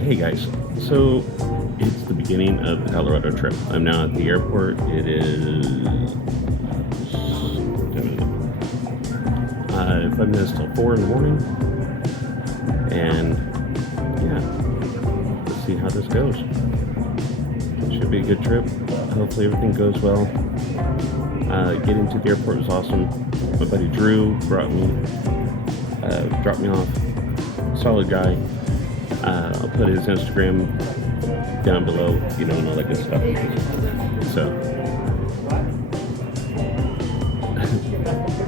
hey guys. So it's the beginning of the Colorado trip. I'm now at the airport. It is 5 minutes till 4 in the morning, and yeah, let's see how this goes. Should be a good trip. Hopefully everything goes well. Getting to the airport was awesome. My buddy Drew dropped me off. Solid guy. I'll put his Instagram down below, and all that good stuff. So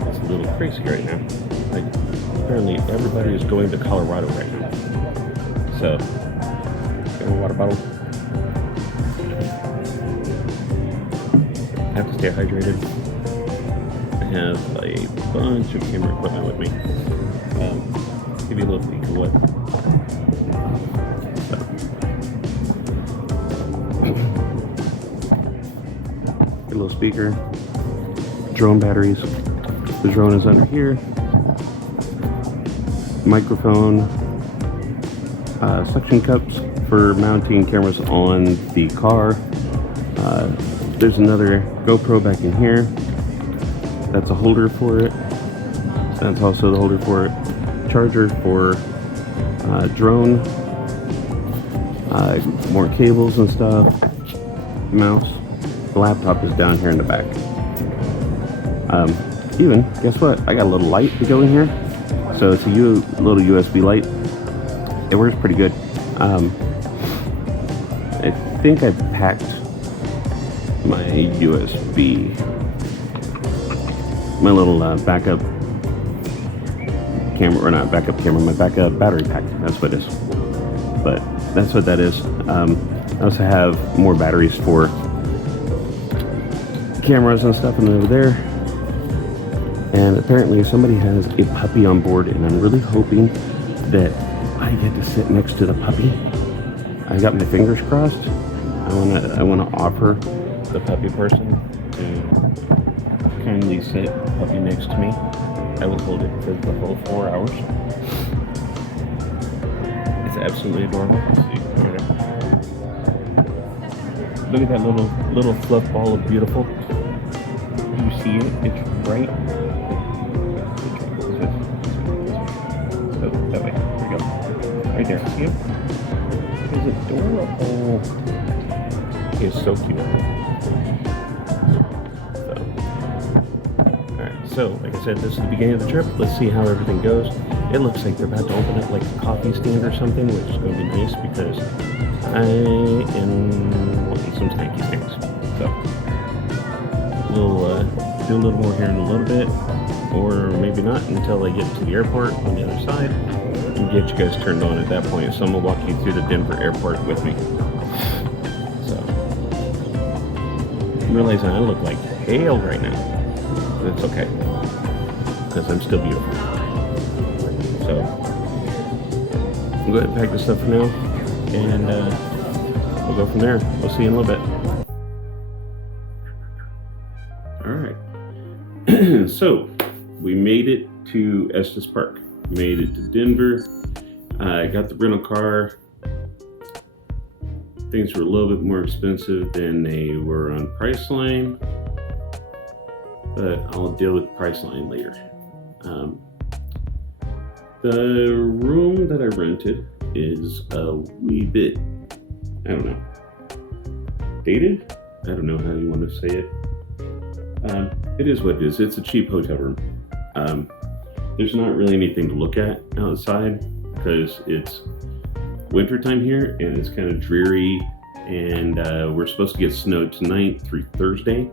it's a little crazy right now. Like, apparently everybody is going to Colorado right now. So, got a water bottle. I have to stay hydrated. I have a bunch of camera equipment with me. Give you a little peek of what. A little speaker, drone batteries. The drone is under here. Microphone, suction cups for mounting cameras on the car. There's another GoPro back in here. That's a holder for it. That's also the holder for it. Charger for drone. More cables and stuff. Mouse. The laptop is down here in the back. Even, guess what? I got a little light to go in here. So it's a little USB light. It works pretty good. I think I packed my USB, my little backup camera, or not backup camera, my backup battery pack. That's what it is. But that's what that is. I also have more batteries for cameras and stuff, and over there. And apparently somebody has a puppy on board, and I'm really hoping that I get to sit next to the puppy. I got my fingers crossed. I wanna offer the puppy person to kindly sit the puppy next to me. I will hold it for the whole 4 hours. It's absolutely adorable. See, look at that little fluff ball of beautiful. You see it? It's right. Oh, that way. There we go. Right there. See it? It's adorable. It's so cute. So, like I said, this is the beginning of the trip. Let's see how everything goes. It looks like they're about to open up like a coffee stand or something, which is going to be nice because I am wanting some snacky snacks. So, we'll do a little more here in a little bit, or maybe not until I get to the airport on the other side and get you guys turned on at that point. So I'm going to walk you through the Denver airport with me. So, I'm realizing I look like hell right now. It's okay, because I'm still beautiful. So, I'll go ahead and pack this stuff for now, and we'll go from there. We'll see you in a little bit. Alright, so we made it to Estes Park. Made it to Denver. I got the rental car. Things were a little bit more expensive than they were on Priceline, but I'll deal with Priceline later. The room that I rented is a wee bit, I don't know, dated? I don't know how you want to say it. It is what it is. It's a cheap hotel room. There's not really anything to look at outside because it's wintertime here and it's kind of dreary, and we're supposed to get snow tonight through Thursday,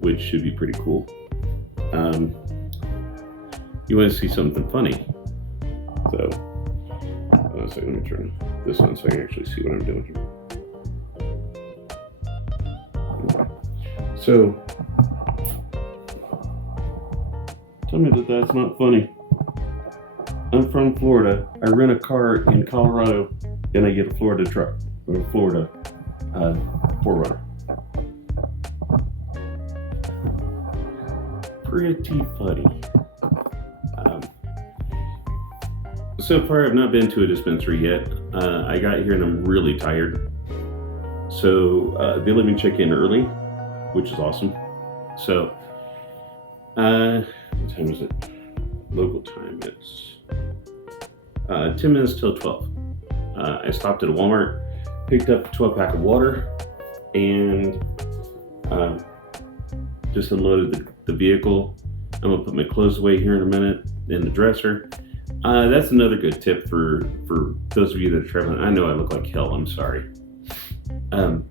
which should be pretty cool. You want to see something funny? So, hold on a second, let me turn this on so I can actually see what I'm doing here. Okay. So, tell me that that's not funny. I'm from Florida. I rent a car in Colorado, and I get a Florida truck, or a Florida 4Runner. Pretty funny. So far, I've not been to a dispensary yet. I got here and I'm really tired. So they let me check in early, which is awesome. So, what time is it? Local time, it's 10 minutes till 12. I stopped at a Walmart, picked up a 12-pack of water, and just unloaded the vehicle. I'm gonna put my clothes away here in a minute in the dresser. That's another good tip for those of you that are traveling. I know I look like hell, I'm sorry. For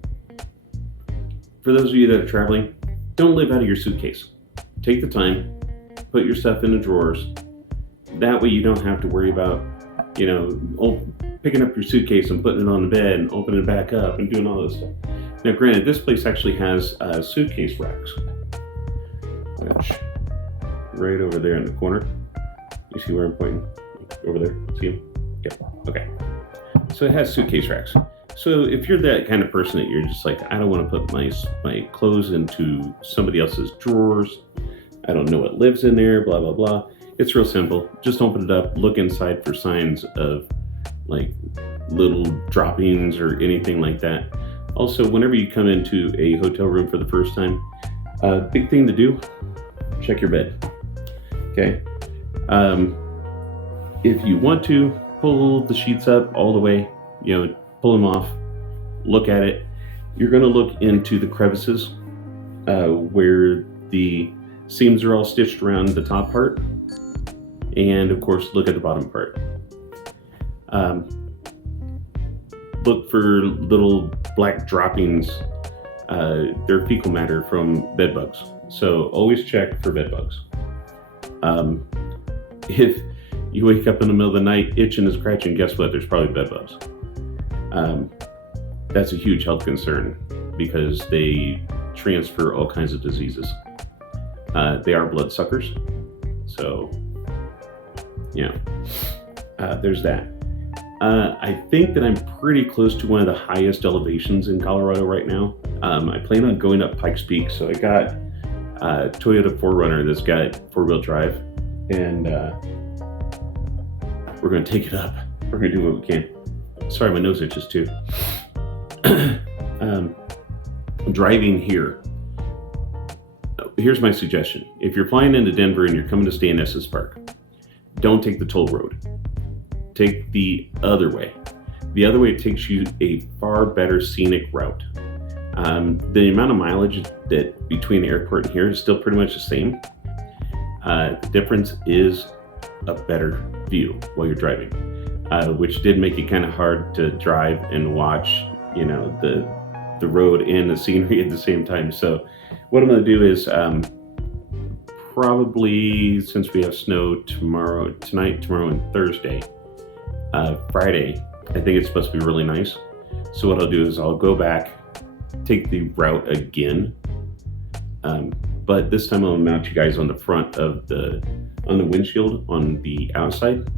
those of you that are traveling, don't live out of your suitcase. Take the time, put your stuff in the drawers. That way you don't have to worry about, picking up your suitcase and putting it on the bed and opening it back up and doing all this stuff. Now, granted, this place actually has suitcase racks, which right over there in the corner. You see where I'm pointing? Over there? See them? Yep. Okay. So it has suitcase racks. So if you're that kind of person that you're just like, I don't want to put my clothes into somebody else's drawers, I don't know what lives in there, blah, blah, blah. It's real simple. Just open it up, look inside for signs of like little droppings or anything like that. Also, whenever you come into a hotel room for the first time, big thing to do, check your bed. Okay. If you want to, pull the sheets up all the way, pull them off, look at it. You're going to look into the crevices where the seams are all stitched around the top part. And of course, look at the bottom part. Look for little black droppings. They're fecal matter from bed bugs. So always check for bed bugs. If you wake up in the middle of the night itching and scratching, guess what? There's probably bed bugs. That's a huge health concern because they transfer all kinds of diseases. They are blood suckers. So, there's that. I think that I'm pretty close to one of the highest elevations in Colorado right now. I plan on going up Pikes Peak. So I got a Toyota 4Runner that's got four-wheel drive, and we're going to take it up. We're going to do what we can. Sorry, my nose itches too. Driving here. Here's my suggestion. If you're flying into Denver and you're coming to stay in Estes Park, don't take the toll road. Take the other way. The other way takes you a far better scenic route. The amount of mileage that between the airport and here is still pretty much the same. The difference is a better view while you're driving, which did make it kind of hard to drive and watch, the road and the scenery at the same time. So what I'm going to do is probably, since we have snow tonight, tomorrow, and Thursday, Friday, I think it's supposed to be really nice. So what I'll do is I'll go back, take the route again, but this time I'll mount you guys on the front of on the windshield on the outside,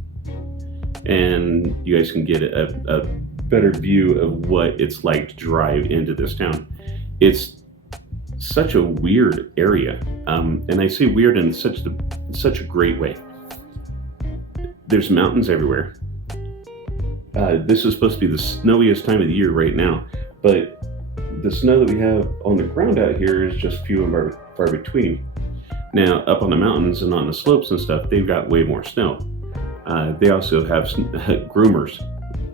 and you guys can get a better view of what it's like to drive into this town. It's such a weird area, and I say weird in such a great way. There's mountains everywhere. This is supposed to be the snowiest time of the year right now, but the snow that we have on the ground out here is just few and far between. Now, up on the mountains and on the slopes and stuff, they've got way more snow. They also have groomers,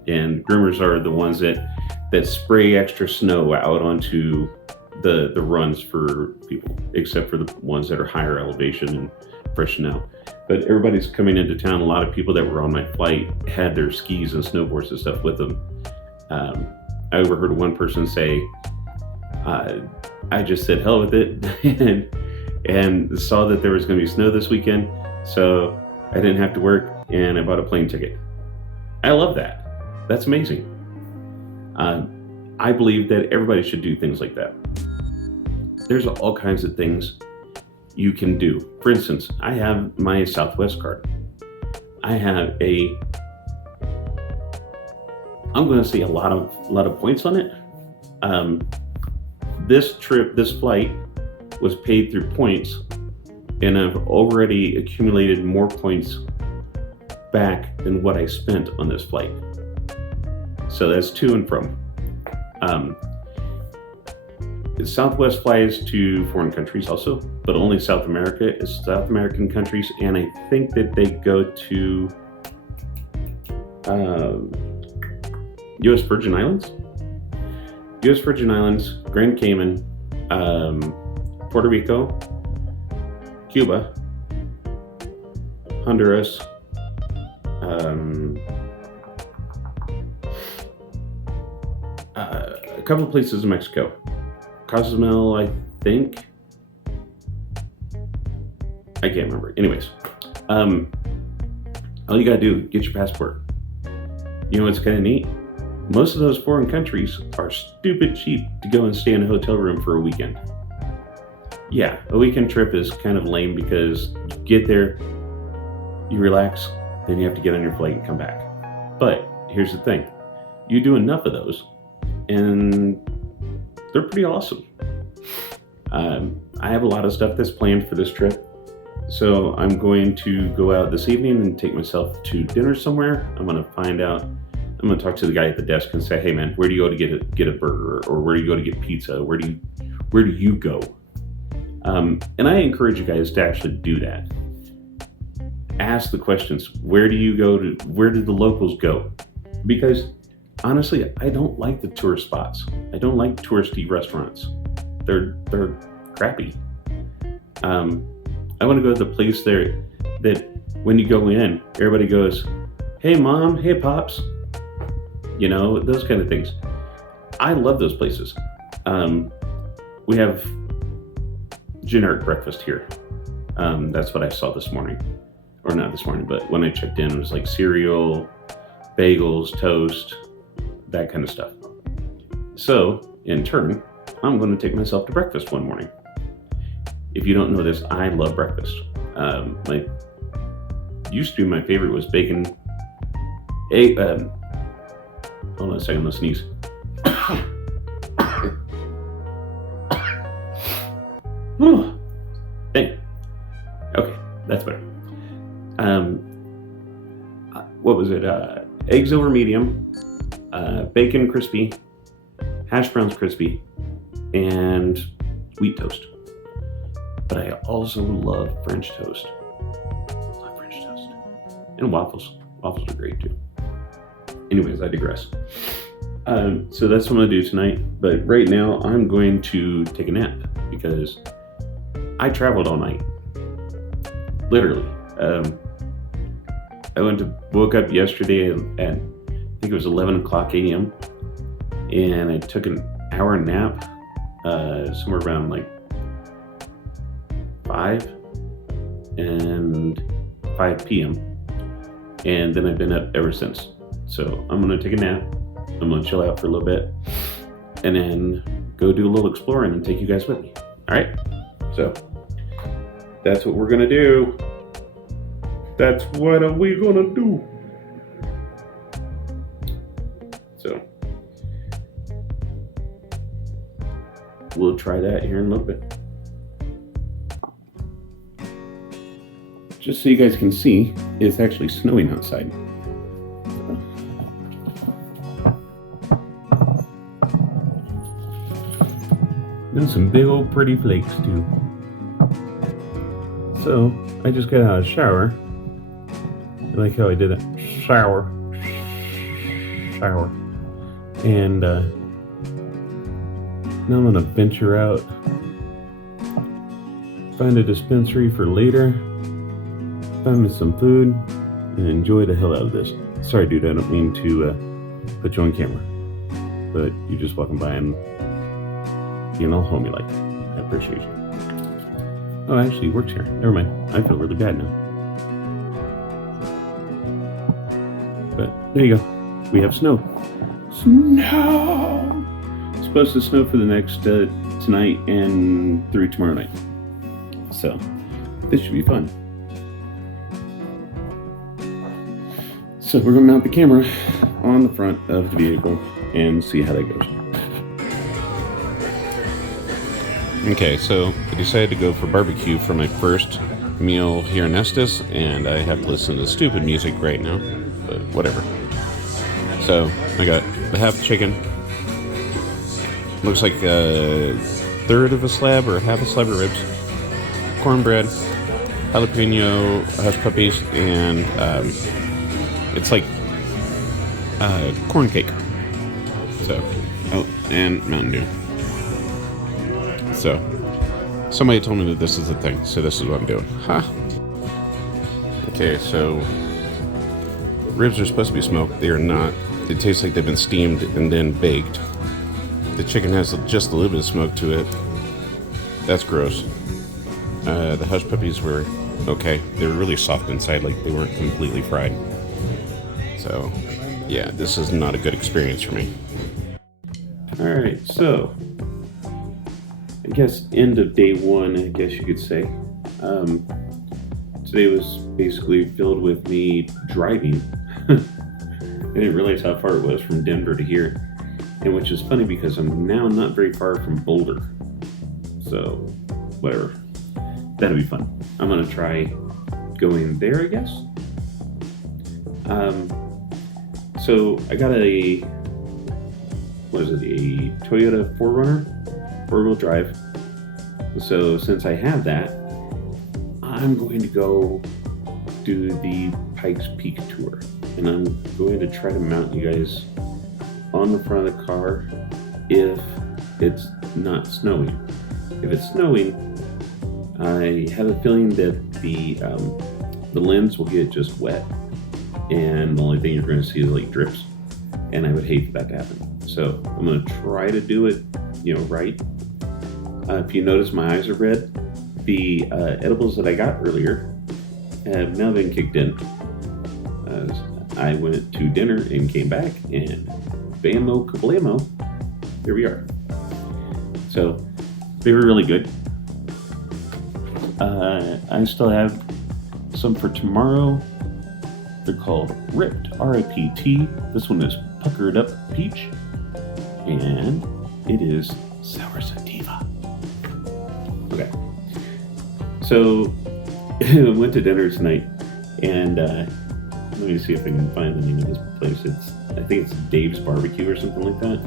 and groomers are the ones that spray extra snow out onto the runs for people, except for the ones that are higher elevation and fresh snow. But everybody's coming into town. A lot of people that were on my flight had their skis and snowboards and stuff with them. I overheard one person say, I just said hell with it and saw that there was going to be snow this weekend, so I didn't have to work and I bought a plane ticket. I love that. That's amazing. I believe that everybody should do things like that. There's all kinds of things you can do. For instance, I have my Southwest card. I have I'm going to say a lot of points on it. This flight was paid through points, and I've already accumulated more points back than what I spent on this flight. So that's to and from. Southwest flies to foreign countries also, but only South America is South American countries, and I think that they go to U.S. Virgin Islands, Grand Cayman, Puerto Rico, Cuba, Honduras, a couple of places in Mexico. Cozumel, I think. I can't remember. Anyways, all you gotta do, get your passport. You know what's kind of neat? Most of those foreign countries are stupid cheap to go and stay in a hotel room for a weekend. Yeah, a weekend trip is kind of lame because you get there, you relax, then you have to get on your flight and come back. But here's the thing. You do enough of those, and they're pretty awesome. I have a lot of stuff that's planned for this trip. So I'm going to go out this evening and take myself to dinner somewhere. I'm going to find out. I'm going to talk to the guy at the desk and say, "Hey man, where do you go to get a burger, or where do you go to get pizza? Where do you go?" And I encourage you guys to actually do that. Ask the questions. Where do you go to? Where do the locals go? Because honestly, I don't like the tourist spots. I don't like touristy restaurants. They're crappy. I want to go to the place there that when you go in, everybody goes, "Hey mom, hey pops," you know, those kind of things. I love those places. We have generic breakfast here. That's what I saw this morning, or not this morning, but when I checked in, it was like cereal, bagels, toast, that kind of stuff. So in turn, I'm going to take myself to breakfast one morning. If you don't know this, I love breakfast. Used to be my favorite was bacon, egg. Hold on a second, let's sneeze. Dang. Okay, that's better. What was it? Eggs over medium, bacon crispy, hash browns crispy, and wheat toast. But I also love French toast. Love French toast. And waffles. Waffles are great too. Anyways, I digress. So that's what I'm going to do tonight. But right now, I'm going to take a nap because I traveled all night. Literally. I woke up yesterday at, I think it was 11 o'clock a.m. And I took an hour nap somewhere around like 5 p.m. And then I've been up ever since. So I'm going to take a nap. I'm going to chill out for a little bit and then go do a little exploring and take you guys with me. All right. So that's what we're going to do. That's what we're going to do. So we'll try that here in a little bit. Just so you guys can see, it's actually snowing outside. And some big old pretty flakes too. So, I just got out of the shower. I like how I did it. Shower. And now I'm gonna venture out, find a dispensary for later, find me some food, and enjoy the hell out of this. Sorry dude, I don't mean to put you on camera, but you're just walking by and being all homey like. I appreciate you. Oh, actually he works here. Never mind. I feel really bad now. But there you go. We have snow. Snow! It's supposed to snow for the next tonight and through tomorrow night. So this should be fun. So we're going to mount the camera on the front of the vehicle and see how that goes. Okay, so I decided to go for barbecue for my first meal here in Estes, and I have to listen to stupid music right now, but whatever. So I got the half chicken. Looks like a third of a slab or half a slab of ribs. Cornbread, jalapeno, hush puppies, and it's like corn cake. So, oh, and Mountain Dew. So, somebody told me that this is the thing, so this is what I'm doing. Huh. Okay, so ribs are supposed to be smoked. They are not. It tastes like they've been steamed and then baked. The chicken has just a little bit of smoke to it. That's gross. The hush puppies were okay. They were really soft inside, like they weren't completely fried. So, yeah, this is not a good experience for me. Alright, so I guess end of day one, I guess you could say. Today was basically filled with me driving. I didn't realize how far it was from Denver to here, and which is funny because I'm now not very far from Boulder. So, whatever. That'll be fun. I'm gonna try going there, I guess. So I got a Toyota 4Runner, 4-wheel drive. So since I have that, I'm going to go do the Pikes Peak tour, and I'm going to try to mount you guys on the front of the car if it's not snowing. If it's snowing, I have a feeling that the lens will get just wet, and the only thing you're going to see is like drips, and I would hate for that to happen. So I'm going to try to do it, right. If you notice, my eyes are red. The edibles that I got earlier have now been kicked in. I went to dinner and came back, and bammo kablamo, here we are. So they were really good. I still have some for tomorrow. They're called Ripped, R-I-P-T. This one is Puckered Up Peach, and it is Sour Sativa. Okay. So, I went to dinner tonight, and let me see if I can find the name of this place. I think it's Dave's Barbecue or something like that.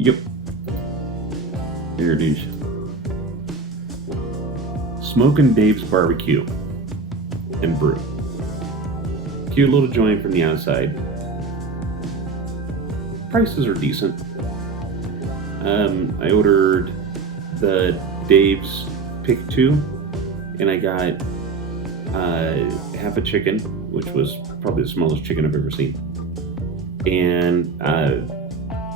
Yep. There it is. Smokin' Dave's Barbecue and Brew. Cute little joint from the outside. Prices are decent. I ordered the Dave's Pick 2, and I got half a chicken, which was probably the smallest chicken I've ever seen, and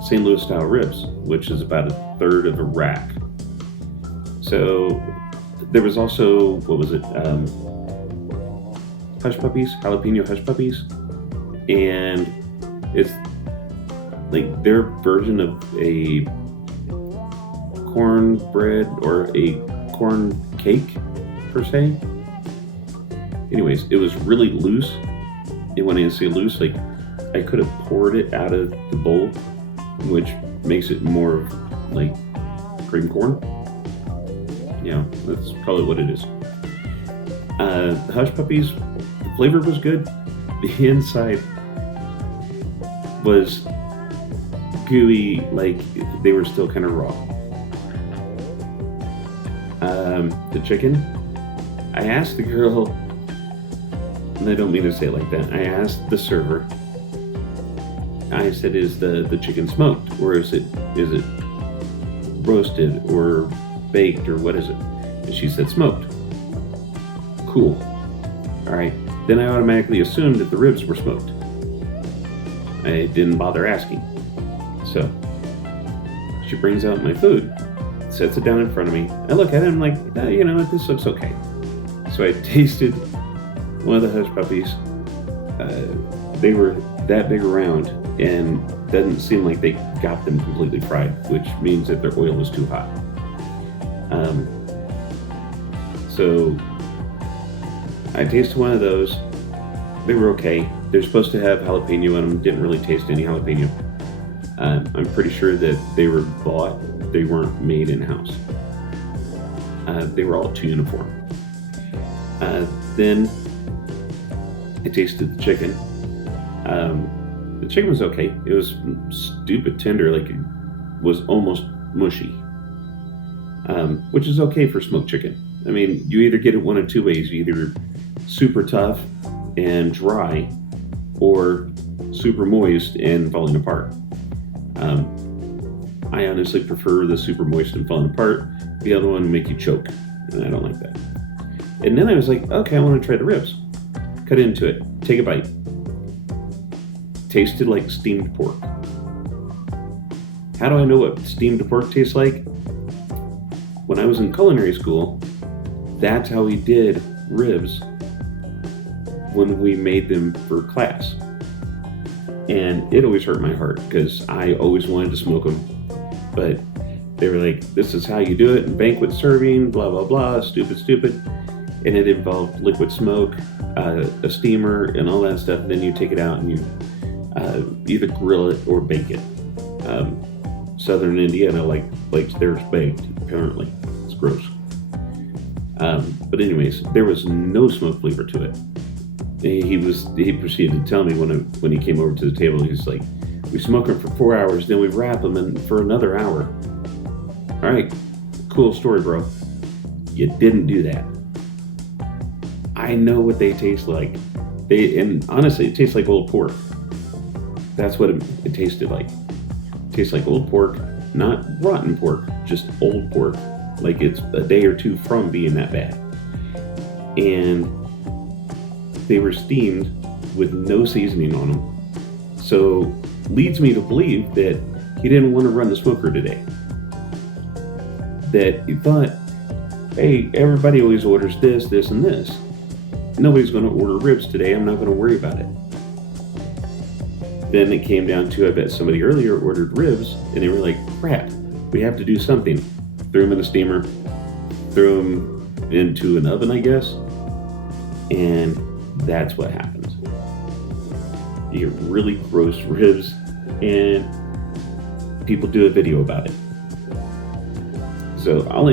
St. Louis style ribs, which is about a third of a rack. So there was also, what was it? Hush puppies, jalapeno hush puppies, and it's like their version of a cornbread or a corn cake per se. Anyways, it was really loose, and when I say loose, like I could have poured it out of the bowl, which makes it more of like cream corn. Yeah, that's probably what it is. The hush puppies, the flavor was good. The inside was gooey, like they were still kind of raw. The chicken, I asked the girl, and I don't mean to say it like that, I asked the server, I said, is the chicken smoked, or is it roasted or baked, or what is it? And she said smoked. Cool. All right. Then I automatically assumed that the ribs were smoked. I didn't bother asking. So she brings out my food, sets it down in front of me. I look at it, I'm like, you know what, this looks okay. So I tasted one of the hush puppies. They were that big around, and doesn't seem like they got them completely fried, which means that their oil was too hot. So I tasted one of those. They were okay. They're supposed to have jalapeno in them. Didn't really taste any jalapeno. I'm pretty sure that they were bought they weren't made in-house. They were all too uniform. Then I tasted the chicken. The chicken was okay. It was stupid tender, like it was almost mushy, which is okay for smoked chicken. I mean, you either get it one of two ways. You either super tough and dry, or super moist and falling apart. I honestly prefer the super moist and falling apart. The other one will make you choke, and I don't like that. And then I was like, okay, I want to try the ribs. Cut into it, take a bite. Tasted like steamed pork. How do I know what steamed pork tastes like? When I was in culinary school, that's how we did ribs when we made them for class. And it always hurt my heart because I always wanted to smoke them. But they were like, this is how you do it in banquet serving, blah, blah, blah, stupid. And it involved liquid smoke, a steamer, and all that stuff. And then you take it out and you either grill it or bake it. Southern Indiana likes theirs baked, apparently. It's gross. But anyways, there was no smoke flavor to it. He proceeded to tell me when he came over to the table, he's like, we smoke them for 4 hours, then we wrap them for another hour. All right, cool story, bro. You didn't do that. I know what they taste like. And honestly, it tastes like old pork. That's what it tasted like. It tastes like old pork, not rotten pork, just old pork. Like it's a day or two from being that bad. And they were steamed with no seasoning on them. So leads me to believe that he didn't want to run the smoker today. That he thought, hey, everybody always orders this, this, and this. Nobody's going to order ribs today. I'm not going to worry about it. Then it came down to, I bet somebody earlier ordered ribs, and they were like, crap, we have to do something. Threw them in a steamer, threw them into an oven, I guess, and that's what happens. You get really gross ribs, and people do a video about it. So I'll